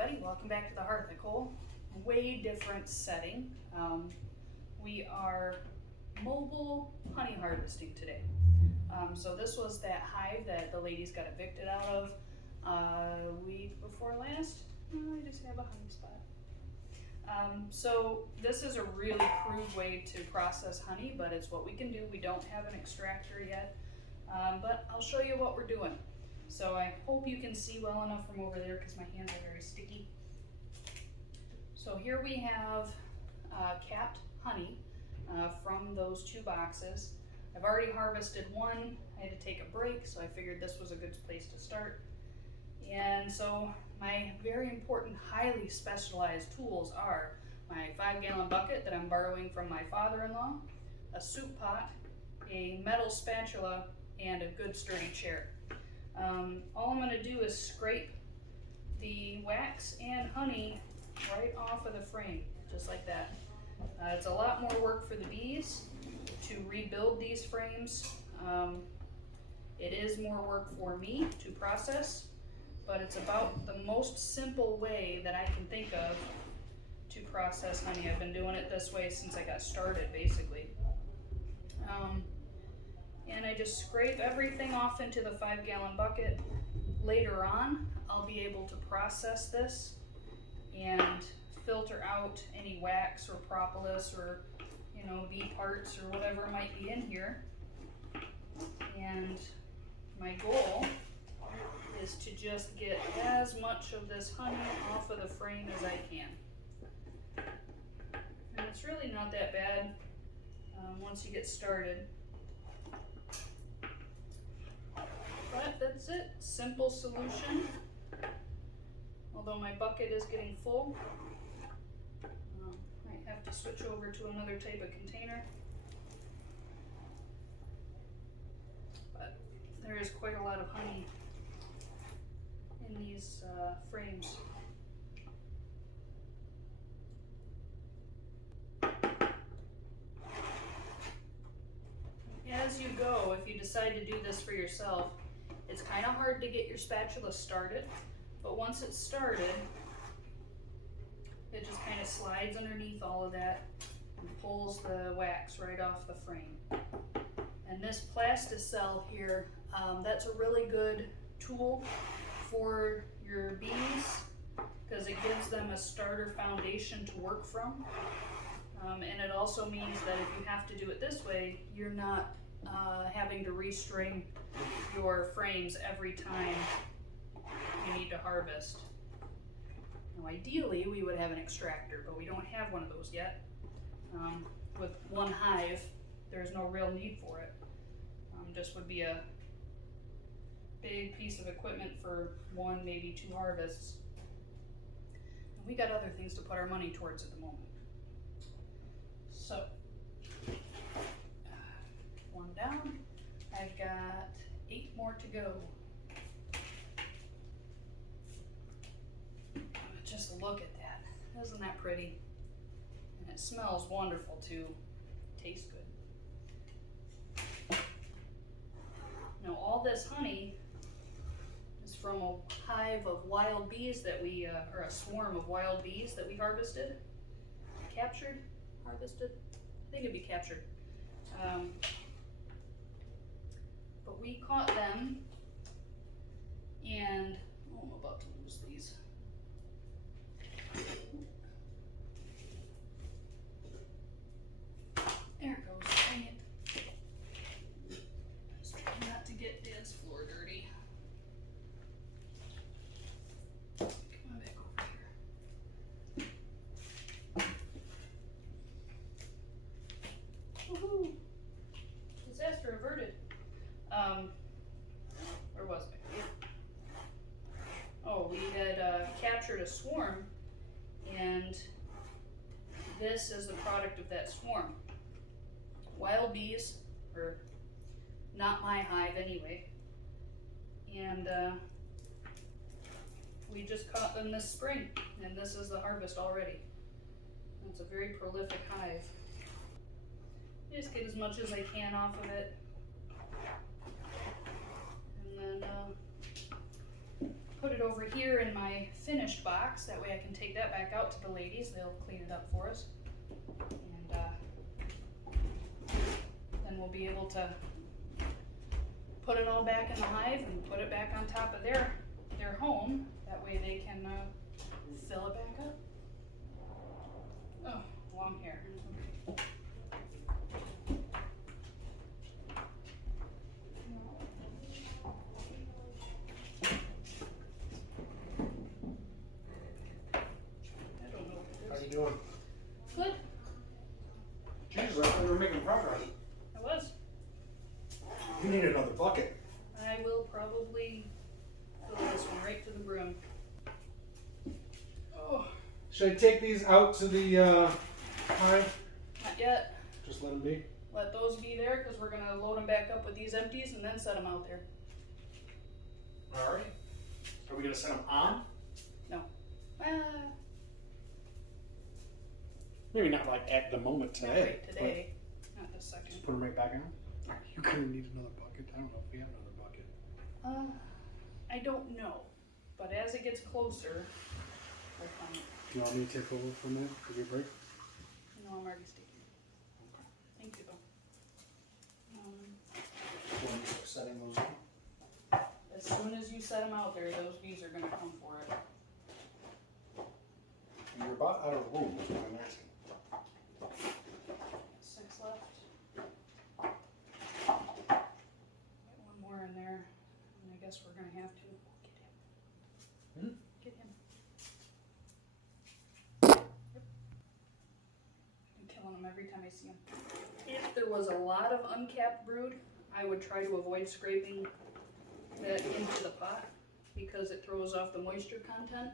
everybody, welcome back to the Hearth of Cole. Way different setting. We are mobile honey harvesting today. So this was that hive that the ladies got evicted out of week before last. I just have a honey spot. So this is a really crude way to process honey, but it's what we can do. We don't have an extractor yet, but I'll show you what we're doing. So I hope you can see well enough from over there because my hands are very sticky. So here we have capped honey from those two boxes. I've already harvested one. I had to take a break, so I figured this was a good place to start. And so my very important, highly specialized tools are my 5-gallon bucket that I'm borrowing from my father-in-law, a soup pot, a metal spatula, and a good sturdy chair. All I'm going to do is scrape the wax and honey right off of the frame, just like that. It's a lot more work for the bees to rebuild these frames. It is more work for me to process, but it's about the most simple way that I can think of to process honey. I've been doing it this way since I got started, basically. And I just scrape everything off into the 5-gallon bucket. Later on, I'll be able to process this and filter out any wax or propolis or, bee parts or whatever might be in here. And my goal is to just get as much of this honey off of the frame as I can. And it's really not that bad once you get started. But that's it, simple solution. Although my bucket is getting full, I have to switch over to another type of container. But there is quite a lot of honey in these frames. As you go, if you decide to do this for yourself, it's kind of hard to get your spatula started, but once it's started, it just kind of slides underneath all of that and pulls the wax right off the frame. And this plasticell here, that's a really good tool for your bees because it gives them a starter foundation to work from. And it also means that if you have to do it this way, you're not having to restring your frames every time you need to harvest. Now, ideally, we would have an extractor, but we don't have one of those yet. With one hive, there's no real need for it. Just would be a big piece of equipment for one, maybe 2 harvests. And we got other things to put our money towards at the moment. So, one down. I've got 8 more to go. Just look at that. Isn't that pretty? And it smells wonderful too. Tastes good. Now all this honey is from a hive of wild bees that we, or a swarm of wild bees that we harvested. Captured? Harvested? I think it'd be captured. But we caught them, and I'm about to lose these. There it goes. Dang it. Just trying not to get Dad's floor dirty. Come on back over here. Woohoo! Disaster averted. Where was I? Oh, we had captured a swarm, and this is the product of that swarm. Wild bees, or not my hive anyway, and we just caught them this spring, and this is the harvest already. It's a very prolific hive. Just get as much as I can off of it, and then put it over here in my finished box. That way I can take that back out to the ladies. They'll clean it up for us. And then we'll be able to put it all back in the hive and put it back on top of their home. That way they can fill it back up. Oh, long hair. Okay. How you doing? Good. Jesus, I thought we were making progress. I was. You need another bucket. I will probably fill this one right to the brim. Oh, Should I take these out to the hive? not yet. Just let them be. Let those be there because we're gonna load them back up with these empties and then set them out there. All right. Are we gonna set them on? No. Maybe not like at the moment Not today. right today. Not this second. Just put them right back on. You're gonna need another bucket. I don't know if we have another bucket. I don't know, but as it gets closer, we'll find it. Do you want me to take over from that? Give you a break? No, I'm already sticking. Okay. Thank you, though. Want me to start setting those up? As soon as you set them out there, those bees are gonna come for it. You're about out of room, is what I'm asking. 6 left. Get one more in there, and I guess we're gonna have to get him. Get him. Yep. I'm killing him every time I see him. If there was a lot of uncapped brood, I would try to avoid scraping that into the pot because it throws off the moisture content.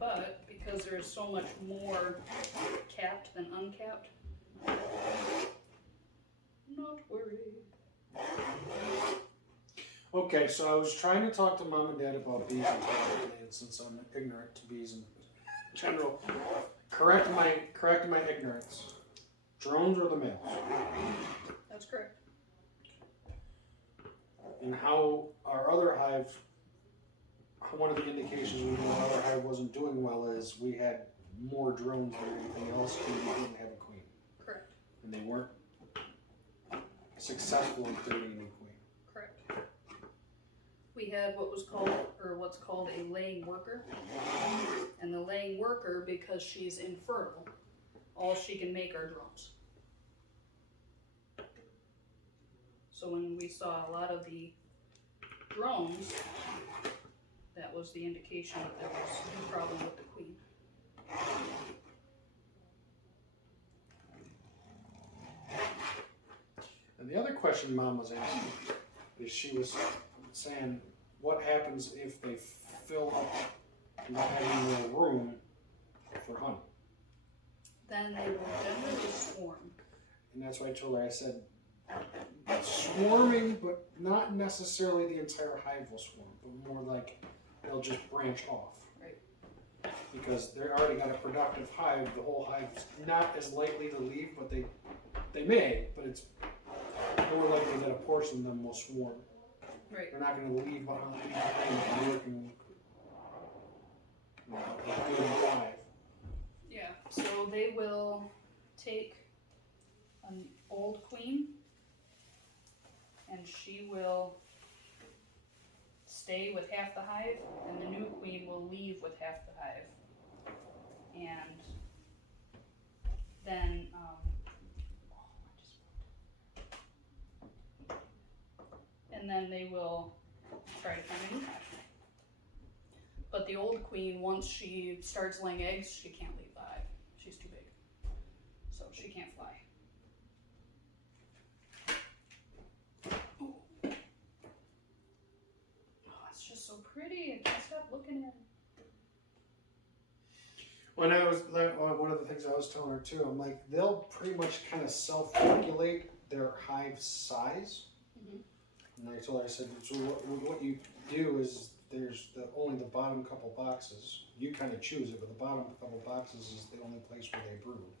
But because there's so much more capped than uncapped, not worried. Okay, so I was trying to talk to Mom and Dad about bees and and since I'm ignorant to bees in general. Correct my ignorance. Drones are the males. That's correct. And how our other hive, one of the indications we know our other hive wasn't doing well is we had more drones than anything else and we didn't have a queen. Correct. And they weren't successful in creating a new queen. Correct. We had what's called a laying worker. And the laying worker, because she's infertile, all she can make are drones. So when we saw a lot of the drones, that was the indication that there was a problem with the queen. And the other question Mom was asking is she was saying, what happens if they fill up not having more room for honey? Then they will generally swarm. And that's why I told her, I said, swarming, but not necessarily the entire hive will swarm, but more like they'll just branch off. Right. Because they already got a productive hive, the whole hive's not as likely to leave, but they may, but it's more likely that a portion of them will swarm. Right. They're not going to leave behind working a good hive. Yeah, so they will take an old queen and she will stay with half the hive and the new queen will leave with half the hive. And then, they will try to find a new hive. But the old queen, once she starts laying eggs, she can't leave the hive. She's too big. So she can't fly. Ooh. Oh, it's just so pretty. I can't stop looking at it. When I was, one of the things I was telling her too, I'm like, they'll pretty much kind of self-regulate their hive size. Mm-hmm. And I told her, I said, so what you do is there's only the bottom couple boxes. You kind of choose it, but the bottom couple boxes is the only place where they brood.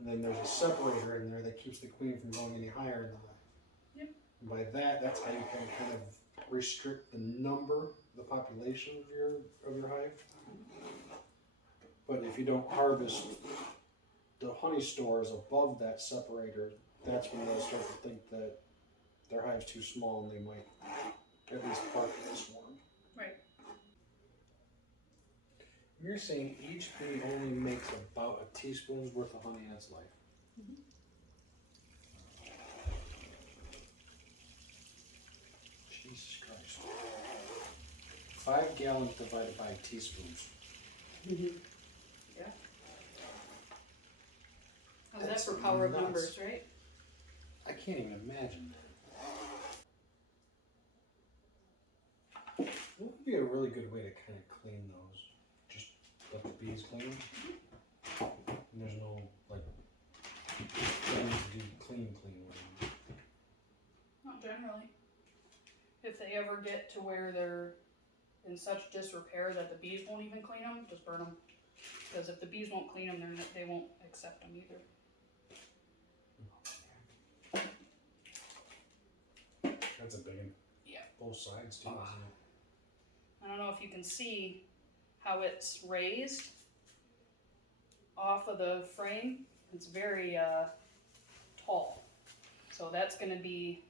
And then there's a separator in there that keeps the queen from going any higher in the hive. Yep. And by that, that's how you can kind of restrict the number, the population of your hive. But if you don't harvest the honey stores above that separator, that's when they'll start to think that their hive's too small and they might at least part of the swarm. Right. You're saying each bee only makes about a teaspoon's worth of honey in its life. Mm-hmm. Jesus Christ. 5 gallons divided by teaspoons. Mm-hmm. Yeah. How's that That's for power of nuts. numbers, right? I can't even imagine that. What would be a really good way to kind of clean those? Just let the bees clean them? And there's no, like, thing to do clean with them. Not generally. If they ever get to where they're in such disrepair that the bees won't even clean them, just burn them. Because if the bees won't clean them, they won't accept them either. That's a big one. Yeah. Both sides too, isn't it? I don't know if you can see how it's raised off of the frame. It's very tall. So that's going to be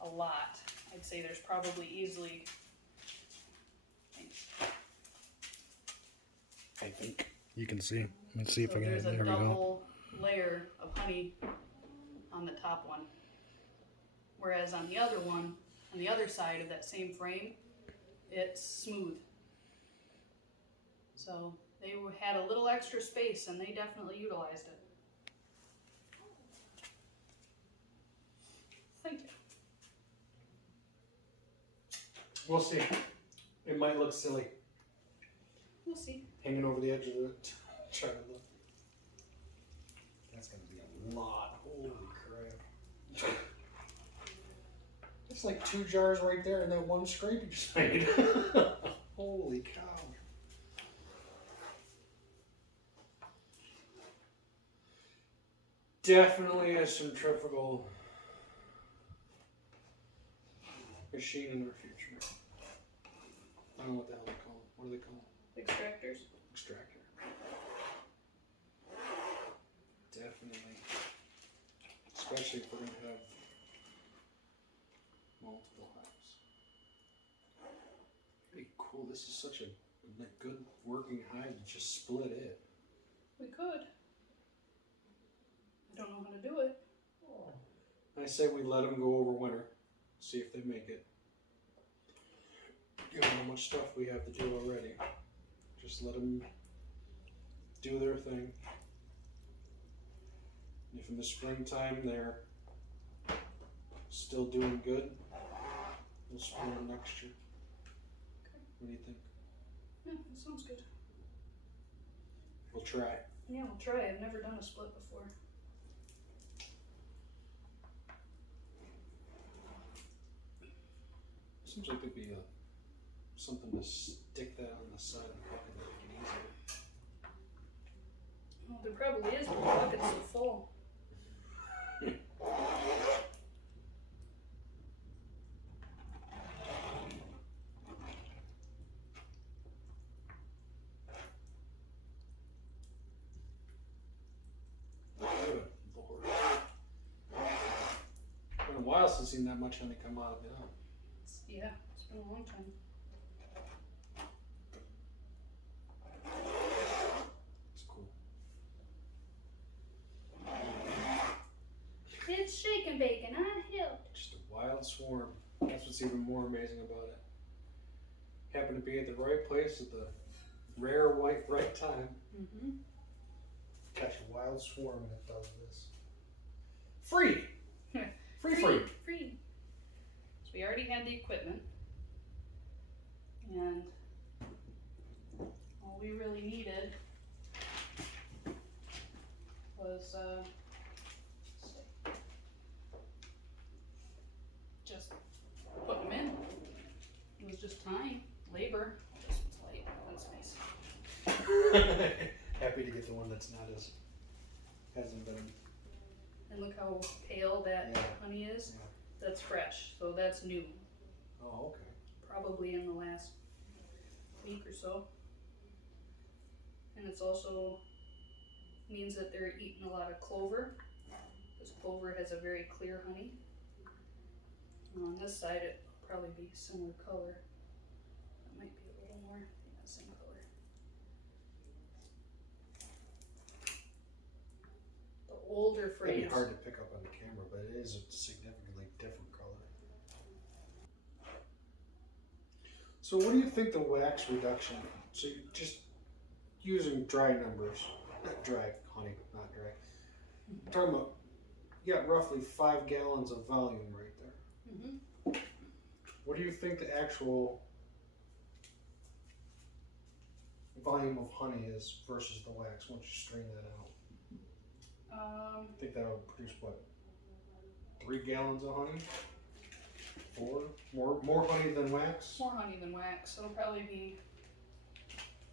a lot. I'd say there's probably easily, I think you can see. Let's see if so I can. there's a There we go. double layer of honey on the top one. Whereas on the other one, on the other side of that same frame, it's smooth. So they had a little extra space and they definitely utilized it. Thank you. We'll see. It might look silly We'll see. hanging over the edge of it. Try to look. That's gonna be a lot. Holy crap. It's like 2 jars right there and that one scrape you just made. Holy cow. Definitely a centrifugal machine in our future. I don't know what the hell they call it. What do they call it? Extractors. Extractor. Definitely. Especially if we're going to have multiple hives. Pretty cool. This is such a good working hive to just split it. We could. I don't know how to do it. I say we let them go over winter. See if they make it. Given how much stuff we have to do already. Just let them do their thing. If in the springtime they're still doing good, we'll split them next year. Okay. What do you think? Yeah, that sounds good. We'll try. Yeah, we'll try. I've never done a split before. Seems like there'd be something to stick that on the side of the bucket to make it easier. Well, there probably is, but the bucket's so full. Good Lord. It's been a while since I've seen that much honey come out of it, huh? Yeah, it's been a long time. It's cool. It's shake and bake and I helped. Just a wild swarm. That's what's even more amazing about it. Happened to be at the right place at the rare right time. Mm-hmm. Catch a wild swarm and it does this. Free! Free! Free. So we already had the equipment. And all we really needed was just put them in. It was just time, labor. This one's light. That's nice. Happy to get the one that's not as hasn't been. And look how pale that Yeah. honey is. Yeah. That's fresh, so that's new. Oh, okay. probably in the last week or so. And it's also means that they're eating a lot of clover, because clover has a very clear honey. And on this side, it'll probably be similar color. It might be a little more, yeah, same color. The older It'd frames. be hard to pick up on the camera, but it is a significantly different color. So what do you think the wax reduction, so you're just using dry numbers, not dry honey, not dry. I'm talking about, you got roughly 5 gallons of volume right there. Mm-hmm. What do you think the actual volume of honey is versus the wax once you strain that out? I think that would produce what? 3 gallons of honey? 4? More honey than wax? More honey than wax. It'll probably be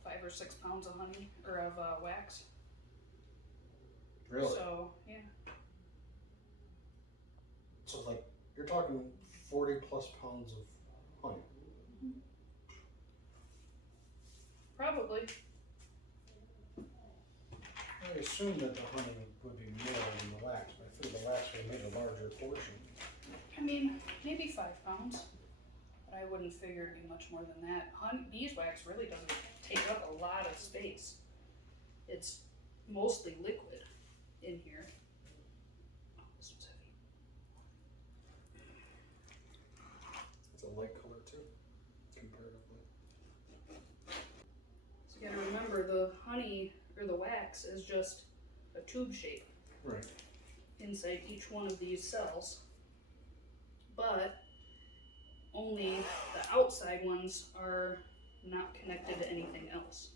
5 or 6 pounds of honey or of wax. Really? So yeah. So like you're talking 40 plus pounds of honey. Mm-hmm. Probably. I assume that the honey would be more than the wax, but I think the wax would make a larger portion. I mean, maybe 5 pounds, but I wouldn't figure it'd be much more than that. Beeswax really doesn't take up a lot of space. It's mostly liquid in here. Oh, this one's heavy. It's a light color too, comparatively. So you gotta remember the honey or the wax is just a tube shape. Right. Inside each one of these cells. But only the outside ones are not connected to anything else.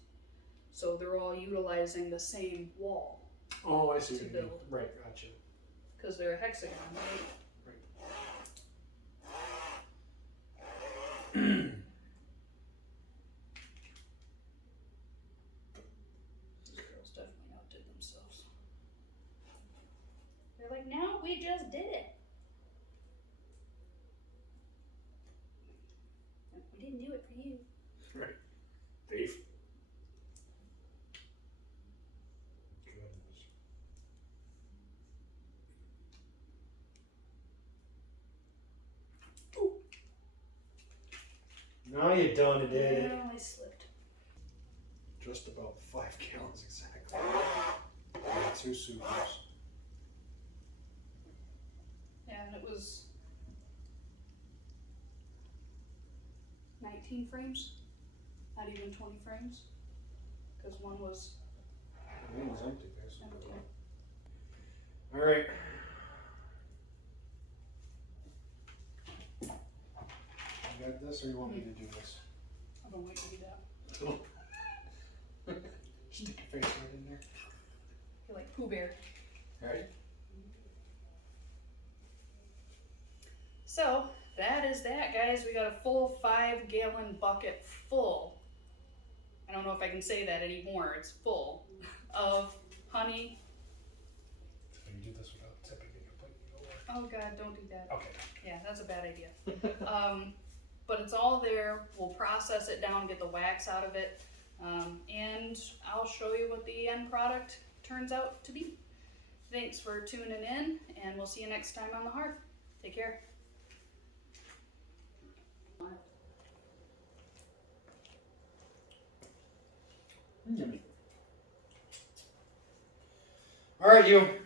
So they're all utilizing the same wall. Oh, I see. To what you mean. build. Right, gotcha. Because they're a hexagon, right? These girls definitely outdid themselves. They're like, no, we just did it. We didn't do it for you. Right. Thief. Goodness. Ooh. Now you done it. Well, I slipped. Just about 5 gallons exactly. Yeah, 2 supers. Yeah, and it was 19 frames, not even 20 frames, because one was It was empty, basically. empty. All right. You got this, or you want me to do this? I don't like to do that. Stick your face right in there. You're like Pooh Bear. Ready? So that is that, guys. We got a full 5-gallon bucket full. I don't know if I can say that anymore. It's full of honey. Can you do this without tipping it completely over? Oh God, don't do that. Okay. Yeah, that's a bad idea. But it's all there. We'll process it down, get the wax out of it, and I'll show you what the end product turns out to be. Thanks for tuning in, and we'll see you next time on the Hearth. Take care. All right, you.